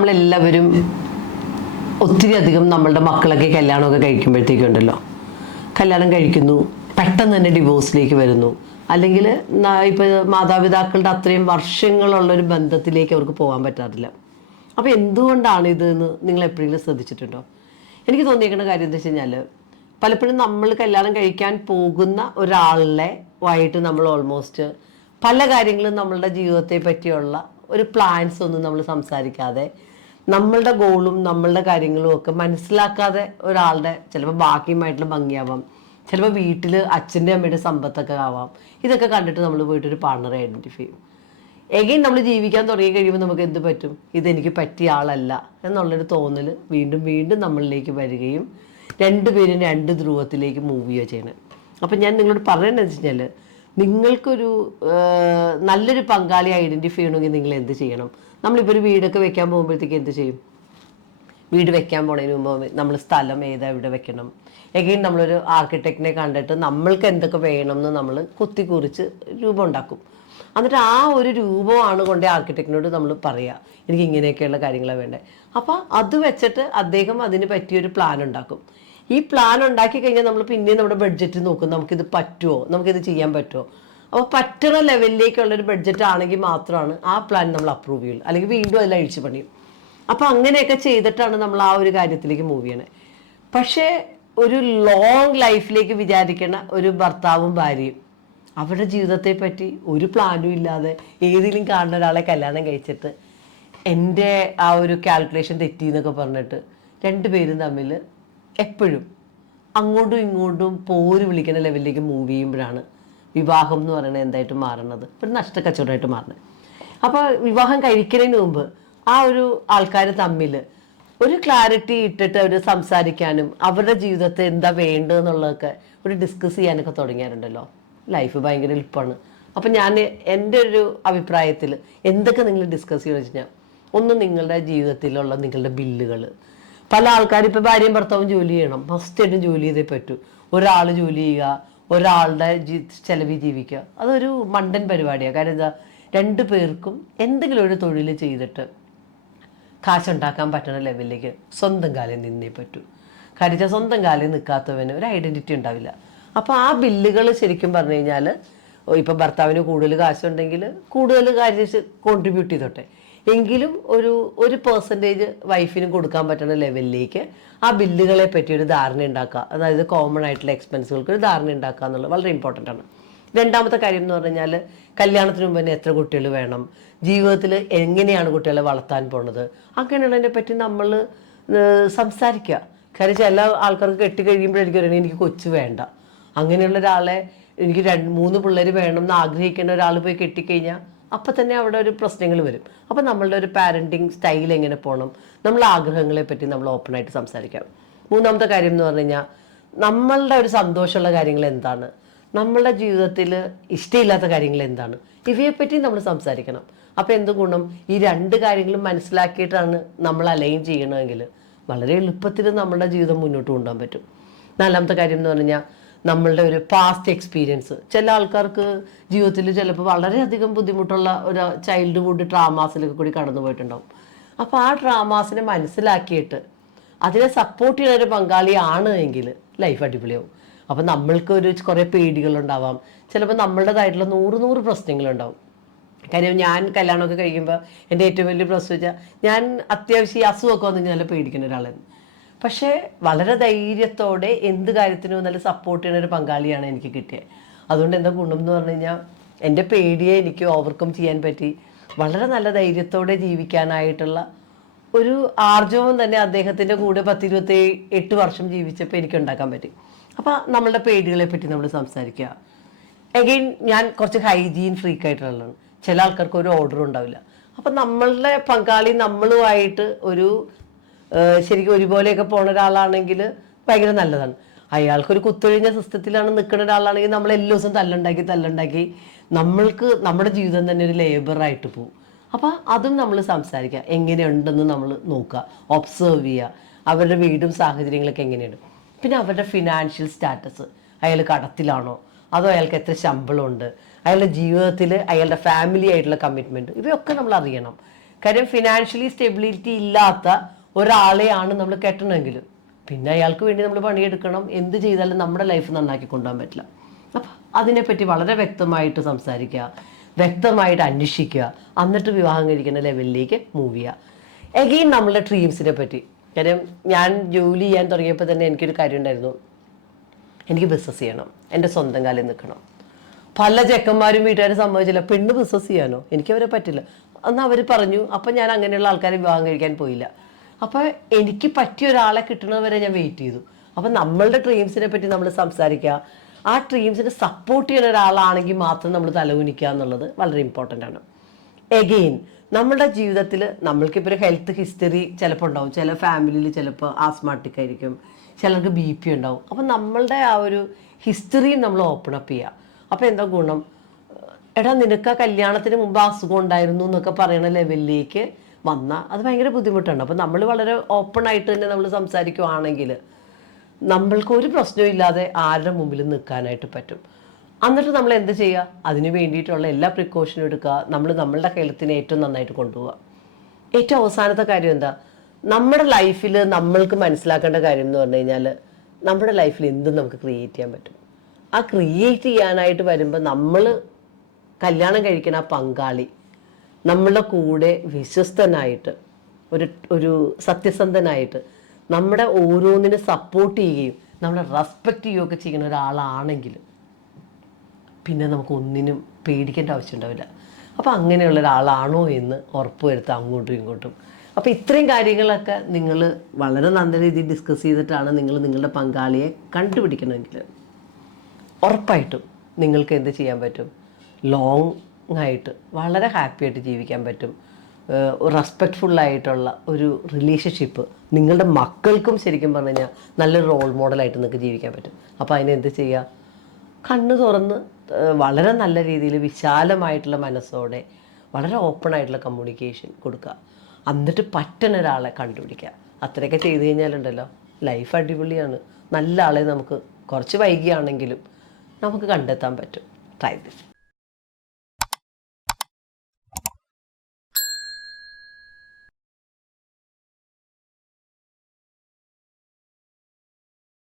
നമ്മളെല്ലാവരും ഒത്തിരി അധികം നമ്മളുടെ മക്കളൊക്കെ കല്യാണമൊക്കെ കഴിക്കുമ്പോഴത്തേക്കുണ്ടല്ലോ കല്യാണം കഴിക്കുന്നു പെട്ടെന്ന് തന്നെ ഡിവോഴ്സിലേക്ക് വരുന്നു. അല്ലെങ്കിൽ ഇപ്പോൾ മാതാപിതാക്കളുടെ അത്രയും വർഷങ്ങളുള്ളൊരു ബന്ധത്തിലേക്ക് അവർക്ക് പോകാൻ പറ്റാറില്ല. അപ്പോൾ എന്തുകൊണ്ടാണ് ഇതെന്ന് നിങ്ങൾ എപ്പോഴെങ്കിലും ശ്രദ്ധിച്ചിട്ടുണ്ടോ? എനിക്ക് തോന്നിയേക്കുന്ന കാര്യം എന്താ വെച്ച് കഴിഞ്ഞാൽ പലപ്പോഴും നമ്മൾ കല്യാണം കഴിക്കാൻ പോകുന്ന ഒരാളെ ആയിട്ട് നമ്മൾ ഓൾമോസ്റ്റ് പല കാര്യങ്ങളും നമ്മളുടെ ജീവിതത്തെ പറ്റിയുള്ള ഒരു പ്ലാൻസ് ഒന്നും നമ്മൾ സംസാരിക്കാതെ നമ്മളുടെ ഗോളും നമ്മളുടെ കാര്യങ്ങളും ഒക്കെ മനസ്സിലാക്കാതെ ഒരാളുടെ ചിലപ്പോൾ ബാക്കിയുമായിട്ടുള്ള ഭംഗിയാവാം. ചിലപ്പോൾ വീട്ടിൽ അച്ഛന്റെ അമ്മയുടെ സമ്പത്തൊക്കെ ആവാം. ഇതൊക്കെ കണ്ടിട്ട് നമ്മൾ പോയിട്ട് ഒരു പാർട്ണറെ ഐഡന്റിഫൈ ചെയ്യും. എഗെയിൻ നമ്മൾ ജീവിക്കാൻ തുടങ്ങി കഴിയുമ്പോൾ നമുക്ക് എന്ത് പറ്റും? ഇതെനിക്ക് പറ്റിയ ആളല്ല എന്നുള്ളൊരു തോന്നൽ വീണ്ടും വീണ്ടും നമ്മളിലേക്ക് വരികയും രണ്ടുപേരും രണ്ട് ധ്രുവത്തിലേക്ക് മൂവ് ചെയ്യുക ചെയ്യണം. അപ്പം ഞാൻ നിങ്ങളോട് പറയുന്നത് വെച്ച് കഴിഞ്ഞാൽ നിങ്ങൾക്കൊരു നല്ലൊരു പങ്കാളി ഐഡന്റിഫൈ ചെയ്യണമെങ്കിൽ നിങ്ങൾ എന്ത് ചെയ്യണം? നമ്മളിപ്പോൾ ഒരു വീടൊക്കെ വെക്കാൻ പോകുമ്പോഴത്തേക്ക് എന്ത് ചെയ്യും? വീട് വെക്കാൻ പോണതിന് മുമ്പ് നമ്മൾ സ്ഥലം ഏതാ ഇവിടെ വെക്കണം. എഗെയിൻ നമ്മളൊരു ആർക്കിടെക്റ്റിനെ കണ്ടിട്ട് നമ്മൾക്ക് എന്തൊക്കെ വേണം എന്ന് നമ്മൾ കുത്തി കുറിച്ച് രൂപം ഉണ്ടാക്കും. എന്നിട്ട് ആ ഒരു രൂപമാണ് കൊണ്ട് ആർക്കിടെക്റ്റിനോട് നമ്മൾ പറയുക എനിക്ക് ഇങ്ങനെയൊക്കെയുള്ള കാര്യങ്ങളാണ് വേണ്ടത് അപ്പോൾ അത് വെച്ചിട്ട് അദ്ദേഹം അതിന് പറ്റിയൊരു പ്ലാൻ ഉണ്ടാക്കും. ഈ പ്ലാൻ ഉണ്ടാക്കി കഴിഞ്ഞാൽ നമ്മൾ പിന്നെയും നമ്മുടെ ബഡ്ജറ്റ് നോക്കും. നമുക്കിത് പറ്റുമോ നമുക്കിത് ചെയ്യാൻ പറ്റുമോ അപ്പോൾ പറ്റുന്ന ലെവലിലേക്കുള്ളൊരു ബഡ്ജറ്റ് ആണെങ്കിൽ മാത്രമാണ് ആ പ്ലാൻ നമ്മൾ അപ്രൂവ് ചെയ്യുള്ളൂ. അല്ലെങ്കിൽ വീണ്ടും അതിൽ അഴിച്ചു പണിയും. അപ്പോൾ അങ്ങനെയൊക്കെ ചെയ്തിട്ടാണ് നമ്മൾ ആ ഒരു കാര്യത്തിലേക്ക് മൂവ് ചെയ്യണത് പക്ഷേ ഒരു ലോങ് ലൈഫിലേക്ക് വിചാരിക്കുന്ന ഒരു ഭർത്താവും ഭാര്യയും അവരുടെ ജീവിതത്തെ പറ്റി ഒരു പ്ലാനും ഇല്ലാതെ ഏതെങ്കിലും കാണുന്ന ഒരാളെ കല്യാണം കഴിച്ചിട്ട് എന്റെ ആ ഒരു കാൽക്കുലേഷൻ തെറ്റി എന്നൊക്കെ പറഞ്ഞിട്ട് രണ്ടുപേരും തമ്മിൽ എപ്പോഴും അങ്ങോട്ടും ഇങ്ങോട്ടും പോര് വിളിക്കുന്ന ലെവലിലേക്ക് മൂവ് ചെയ്യുമ്പോഴാണ് വിവാഹം എന്ന് പറയുന്നത് എന്തായിട്ട് മാറുന്നത്. ഒരു നഷ്ടക്കച്ചവടമായിട്ട് മാറുന്നത്. അപ്പോൾ വിവാഹം കഴിക്കുന്നതിന് മുമ്പ് ആ ഒരു ആൾക്കാർ തമ്മിൽ ഒരു ക്ലാരിറ്റി ഇട്ടിട്ട് അവർ സംസാരിക്കാനും അവരുടെ ജീവിതത്തെ എന്താ വേണ്ടതെന്നുള്ളതൊക്കെ ഒരു ഡിസ്കസ് ചെയ്യാനൊക്കെ തുടങ്ങിയാറുണ്ടല്ലോ ലൈഫ് ഭയങ്കര എളുപ്പമാണ്. അപ്പം ഞാൻ എന്റെ ഒരു അഭിപ്രായത്തിൽ എന്തൊക്കെ നിങ്ങൾ ഡിസ്കസ് ചെയ്യുക വെച്ച് ഒന്ന് നിങ്ങളുടെ ജീവിതത്തിലുള്ള നിങ്ങളുടെ ബില്ലുകൾ പല ആൾക്കാരും ഇപ്പോൾ ഭാര്യയും ഭർത്താവും ജോലി ചെയ്യണം. മസ്റ്റായിട്ടും ജോലി ചെയ്തേ പറ്റൂ. ഒരാൾ ജോലി ചെയ്യുക ഒരാളുടെ ചെലവിൽ ജീവിക്കുക. അതൊരു മണ്ടൻ പരിപാടിയാണ് കാരണം എന്താ? രണ്ടു പേർക്കും എന്തെങ്കിലും ഒരു തൊഴിൽ ചെയ്തിട്ട് കാശുണ്ടാക്കാൻ പറ്റുന്ന ലെവലിലേക്ക് സ്വന്തം കാലിൽ നിന്നേ പറ്റൂ. കാര്യം സ്വന്തം കാലിൽ നിൽക്കാത്തവന് ഒരു ഐഡന്റിറ്റി ഉണ്ടാവില്ല. അപ്പോൾ ആ ബില്ലുകൾ ശരിക്കും പറഞ്ഞു കഴിഞ്ഞാൽ ഇപ്പോൾ ഭർത്താവിന് കൂടുതൽ കാശുണ്ടെങ്കിൽ കൂടുതൽ കാര്യം കോൺട്രിബ്യൂട്ട് ചെയ്തോട്ടെ. എങ്കിലും ഒരു ഒരു പെർസെന്റേജ് വൈഫിന് കൊടുക്കാൻ പറ്റുന്ന ലെവലിലേക്ക് ആ ബില്ലുകളെ പറ്റി ഒരു ധാരണ ഉണ്ടാക്കുക. അതായത് കോമൺ ആയിട്ടുള്ള എക്സ്പെൻസുകൾക്ക് ഒരു ധാരണ ഉണ്ടാക്കുക എന്നുള്ളത് വളരെ ഇമ്പോർട്ടന്റ് ആണ്. രണ്ടാമത്തെ കാര്യം എന്ന് പറഞ്ഞാൽ കല്യാണത്തിന് മുമ്പ് തന്നെ എത്ര കുട്ടികൾ വേണം? ജീവിതത്തിൽ എങ്ങനെയാണ് കുട്ടികളെ വളർത്താൻ പോണത്? അങ്ങനെയുള്ളതിനെ പറ്റി നമ്മൾ സംസാരിക്കുക. കാര്യം ചില ആൾക്കാർക്ക് കെട്ടി കഴിയുമ്പോഴായിരിക്കും എനിക്ക് കൊച്ചു വേണ്ട. അങ്ങനെയുള്ള ഒരാളെ എനിക്ക് രണ്ട് മൂന്ന് പിള്ളേർ വേണം എന്ന് ആഗ്രഹിക്കുന്ന ഒരാൾ പോയി കെട്ടിക്കഴിഞ്ഞാൽ അപ്പം തന്നെ അവിടെ ഒരു പ്രശ്നങ്ങൾ വരും. അപ്പം നമ്മളുടെ ഒരു പാരന്റിങ് സ്റ്റൈൽ എങ്ങനെ പോകണം നമ്മളെ ആഗ്രഹങ്ങളെ പറ്റി നമ്മൾ ഓപ്പൺ ആയിട്ട് സംസാരിക്കണം. മൂന്നാമത്തെ കാര്യം എന്ന് പറഞ്ഞു കഴിഞ്ഞാൽ നമ്മളുടെ ഒരു സന്തോഷമുള്ള കാര്യങ്ങൾ എന്താണ്? നമ്മളുടെ ജീവിതത്തിൽ ഇഷ്ടമില്ലാത്ത കാര്യങ്ങൾ എന്താണ്? ഇവയെപ്പറ്റി നമ്മൾ സംസാരിക്കണം. അപ്പോൾ എന്ത് ഗുണം? ഈ രണ്ട് കാര്യങ്ങളും മനസ്സിലാക്കിയിട്ടാണ് നമ്മൾ അലൈൻ ചെയ്യണമെങ്കിൽ വളരെ എളുപ്പത്തിൽ നമ്മുടെ ജീവിതം മുന്നോട്ട് കൊണ്ടുപോകാൻ പറ്റും. നാലാമത്തെ കാര്യം എന്ന് പറഞ്ഞാൽ നമ്മളുടെ ഒരു പാസ്റ്റ് എക്സ്പീരിയൻസ് ചില ആൾക്കാർക്ക് ജീവിതത്തിൽ ചിലപ്പോൾ വളരെയധികം ബുദ്ധിമുട്ടുള്ള ഒരു ചൈൽഡ്ഹുഡ് ട്രാമാസിലൊക്കെ കൂടി കടന്നു പോയിട്ടുണ്ടാവും. അപ്പോൾ ആ ട്രാമാസിനെ മനസ്സിലാക്കിയിട്ട് അതിനെ സപ്പോർട്ട് ചെയ്യുന്ന ഒരു പങ്കാളിയാണ് എങ്കിൽ ലൈഫ് അടിപൊളിയാവും. അപ്പം നമ്മൾക്ക് ഒരു കുറേ പേടികളുണ്ടാവാം. ചിലപ്പോൾ നമ്മളുടേതായിട്ടുള്ള നൂറ് നൂറ് പ്രശ്നങ്ങളുണ്ടാവും. കാര്യം ഞാൻ കല്യാണമൊക്കെ കഴിക്കുമ്പോൾ എന്റെ ഏറ്റവും വലിയ പ്രശ്നം വെച്ചാൽ ഞാൻ അത്യാവശ്യം ഈ അസുഖമൊക്കെ വന്നു കഴിഞ്ഞാൽ പേടിക്കുന്ന ഒരാളായിരുന്നു. പക്ഷേ വളരെ ധൈര്യത്തോടെ എന്ത് കാര്യത്തിനും നല്ല സപ്പോർട്ട് ചെയ്യുന്ന ഒരു പങ്കാളിയാണ് എനിക്ക് കിട്ടിയത് അതുകൊണ്ട് എന്താ ഗുണം എന്ന് പറഞ്ഞു കഴിഞ്ഞാൽ എന്റെ പേടിയെ എനിക്ക് ഓവർകം ചെയ്യാൻ പറ്റി. വളരെ നല്ല ധൈര്യത്തോടെ ജീവിക്കാനായിട്ടുള്ള ഒരു ആർജവം തന്നെ അദ്ദേഹത്തിന്റെ കൂടെ പത്തിരുപത്തി എട്ട് വർഷം ജീവിച്ചപ്പോൾ എനിക്ക് ഉണ്ടാക്കാൻ പറ്റി. അപ്പോൾ നമ്മളുടെ പേടികളെ പറ്റി നമ്മൾ സംസാരിക്കുക. അഗെയിൻ ഞാൻ കുറച്ച് ഹൈജീൻ ഫ്രീക്ക് ആയിട്ടുള്ളതാണ്. ചില ആൾക്കാർക്ക് ഒരു ഓർഡർ ഉണ്ടാവില്ല. അപ്പം നമ്മളുടെ പങ്കാളി നമ്മളുമായിട്ട് ഒരു ശരിക്കും ഒരുപോലെയൊക്കെ പോണ ഒരാളാണെങ്കിൽ ഭയങ്കര നല്ലതാണ്. അയാൾക്കൊരു കുത്തൊഴിഞ്ഞ സിസ്റ്റത്തിലാണ് നിൽക്കുന്ന ഒരാളാണെങ്കിൽ നമ്മൾ എല്ലാ ദിവസവും തല്ലുണ്ടാക്കി തല്ലുണ്ടാക്കി നമ്മൾക്ക് നമ്മുടെ ജീവിതം തന്നെ ഒരു ലേബറായിട്ട് പോകും അപ്പോൾ അതും നമ്മൾ സംസാരിക്കുക എങ്ങനെയുണ്ടെന്ന് നമ്മൾ നോക്കുക ഒബ്സേർവ് ചെയ്യുക. അവരുടെ വീടും സാഹചര്യങ്ങളൊക്കെ എങ്ങനെയുണ്ട്? പിന്നെ അവരുടെ ഫിനാൻഷ്യൽ സ്റ്റാറ്റസ് അയാൾ കടത്തിലാണോ? അതോ അയാൾക്ക് എത്ര ശമ്പളമുണ്ട്? അയാളുടെ ജീവിതത്തിൽ അയാളുടെ ഫാമിലി ആയിട്ടുള്ള കമ്മിറ്റ്മെന്റ് ഇവയൊക്കെ നമ്മൾ അറിയണം. കാര്യം ഫിനാൻഷ്യലി സ്റ്റെബിലിറ്റി ഇല്ലാത്ത ഒരാളെയാണ് നമ്മൾ കെട്ടണമെങ്കിൽ. പിന്നെ അയാൾക്ക് വേണ്ടി നമ്മൾ പണിയെടുക്കണം. എന്ത് ചെയ്താലും നമ്മുടെ ലൈഫ് നന്നാക്കി കൊണ്ടുപോകാൻ പറ്റില്ല. അപ്പം അതിനെപ്പറ്റി വളരെ വ്യക്തമായിട്ട് സംസാരിക്കുക. വ്യക്തമായിട്ട് അന്വേഷിക്കുക. എന്നിട്ട് വിവാഹം കഴിക്കുന്ന ലെവലിലേക്ക് മൂവ് ചെയ്യുക. എഗെയിൻ നമ്മളുടെ ഡ്രീംസിനെ പറ്റി. കാര്യം ഞാൻ ജോലി ചെയ്യാൻ തുടങ്ങിയപ്പോൾ തന്നെ എനിക്കൊരു കാര്യം ഉണ്ടായിരുന്നു. എനിക്ക് ബിസിനസ് ചെയ്യണം. എന്റെ സ്വന്തം കാലിൽ നിൽക്കണം. പല ചെക്കന്മാരും വീട്ടുകാരും സമ്മതിച്ചില്ല. പെണ്ണ് ബിസിനസ് ചെയ്യാനോ? എനിക്കവരെ പറ്റില്ല. അന്ന് അവർ പറഞ്ഞു അപ്പം ഞാൻ അങ്ങനെയുള്ള ആൾക്കാരെ വിവാഹം കഴിക്കാൻ പോയില്ല. അപ്പോൾ എനിക്ക് പറ്റിയ ഒരാളെ കിട്ടുന്നത് വരെ ഞാൻ വെയിറ്റ് ചെയ്തു. അപ്പം നമ്മളുടെ ഡ്രീംസിനെ പറ്റി നമ്മൾ സംസാരിക്കുക. ആ ഡ്രീംസിനെ സപ്പോർട്ട് ചെയ്യുന്ന ഒരാളാണെങ്കിൽ മാത്രം നമ്മൾ തലകുനിക്കുക എന്നുള്ളത് വളരെ ഇമ്പോർട്ടന്റ് ആണ്. എഗെയിൻ നമ്മുടെ ജീവിതത്തിൽ നമ്മൾക്കിപ്പോൾ ഒരു ഹെൽത്ത് ഹിസ്റ്ററി ചിലപ്പോൾ ഉണ്ടാവും. ചില ഫാമിലിയിൽ ചിലപ്പോൾ ആസ്മാറ്റിക് ആയിരിക്കും. ചിലർക്ക് ബി പി ഉണ്ടാവും. അപ്പം നമ്മളുടെ ആ ഒരു ഹിസ്റ്ററിയും നമ്മൾ ഓപ്പൺ അപ്പ് ചെയ്യുക. അപ്പോൾ എന്താ ഗുണം? എടാ നിനക്ക് ആ കല്യാണത്തിന് മുമ്പ് അസുഖം ഉണ്ടായിരുന്നു എന്നൊക്കെ പറയുന്ന ലെവലിലേക്ക് വന്നാൽ അത് ഭയങ്കര ബുദ്ധിമുട്ടാണ്. അപ്പം നമ്മൾ വളരെ ഓപ്പൺ ആയിട്ട് തന്നെ നമ്മൾ സംസാരിക്കുവാണെങ്കിൽ നമ്മൾക്ക് ഒരു പ്രശ്നവും ഇല്ലാതെ ആരുടെ മുമ്പിൽ നിൽക്കാനായിട്ട് പറ്റും. എന്നിട്ട് നമ്മൾ എന്ത് ചെയ്യുക? അതിന് വേണ്ടിയിട്ടുള്ള എല്ലാ പ്രിക്കോഷനും എടുക്കുക. നമ്മൾ നമ്മളുടെ ഹെൽത്തിനെ ഏറ്റവും നന്നായിട്ട് കൊണ്ടുപോവുക. ഏറ്റവും അവസാനത്തെ കാര്യം എന്താ? നമ്മുടെ ലൈഫിൽ നമ്മൾക്ക് മനസ്സിലാക്കേണ്ട കാര്യം എന്ന് പറഞ്ഞു കഴിഞ്ഞാൽ നമ്മുടെ ലൈഫിൽ എന്തും നമുക്ക് ക്രിയേറ്റ് ചെയ്യാൻ പറ്റും. ആ ക്രിയേറ്റ് ചെയ്യാനായിട്ട് വരുമ്പോൾ നമ്മൾ കല്യാണം കഴിക്കുന്ന ആ പങ്കാളി നമ്മളുടെ കൂടെ വിശ്വസ്തനായിട്ട് ഒരു ഒരു സത്യസന്ധനായിട്ട് നമ്മുടെ ഓരോന്നിനെ സപ്പോർട്ട് ചെയ്യുകയും നമ്മളെ റെസ്പെക്റ്റ് ചെയ്യുകയൊക്കെ ചെയ്യുന്ന ഒരാളാണെങ്കിൽ പിന്നെ നമുക്ക് ഒന്നിനും പേടിക്കേണ്ട ആവശ്യം ഉണ്ടാവില്ല അപ്പോൾ അങ്ങനെയുള്ള ഒരാളാണോ എന്ന് ഉറപ്പ് അങ്ങോട്ടും ഇങ്ങോട്ടും. അപ്പോൾ ഇത്രയും കാര്യങ്ങളൊക്കെ നിങ്ങൾ വളരെ നല്ല രീതിയിൽ ഡിസ്കസ് ചെയ്തിട്ടാണ് നിങ്ങൾ നിങ്ങളുടെ പങ്കാളിയെ കണ്ടുപിടിക്കണമെങ്കിൽ ഉറപ്പായിട്ടും നിങ്ങൾക്ക് എന്ത് ചെയ്യാൻ പറ്റും? ലോങ് ആയിട്ട് വളരെ ഹാപ്പി ആയിട്ട് ജീവിക്കാൻ പറ്റും. റെസ്പെക്റ്റ്ഫുൾ ആയിട്ടുള്ള ഒരു റിലേഷൻഷിപ്പ് നിങ്ങളുടെ മക്കൾക്കും ശരിക്കും പറഞ്ഞു കഴിഞ്ഞാൽ നല്ലൊരു റോൾ മോഡലായിട്ട് നിങ്ങൾക്ക് ജീവിക്കാൻ പറ്റും. അപ്പോൾ അതിനെന്ത് ചെയ്യുക? കണ്ണു തുറന്ന് വളരെ നല്ല രീതിയിൽ വിശാലമായിട്ടുള്ള മനസ്സോടെ വളരെ ഓപ്പൺ ആയിട്ടുള്ള കമ്മ്യൂണിക്കേഷൻ കൊടുക്കുക. എന്നിട്ട് പറ്റുന്ന ഒരാളെ കണ്ടുപിടിക്കുക. അത്രയൊക്കെ ചെയ്ത് കഴിഞ്ഞാലുണ്ടല്ലോ. ലൈഫ് അടിപൊളിയാണ്. നല്ല ആളെ നമുക്ക് കുറച്ച് വൈകിയാണെങ്കിലും നമുക്ക് കണ്ടെത്താൻ പറ്റും. Try this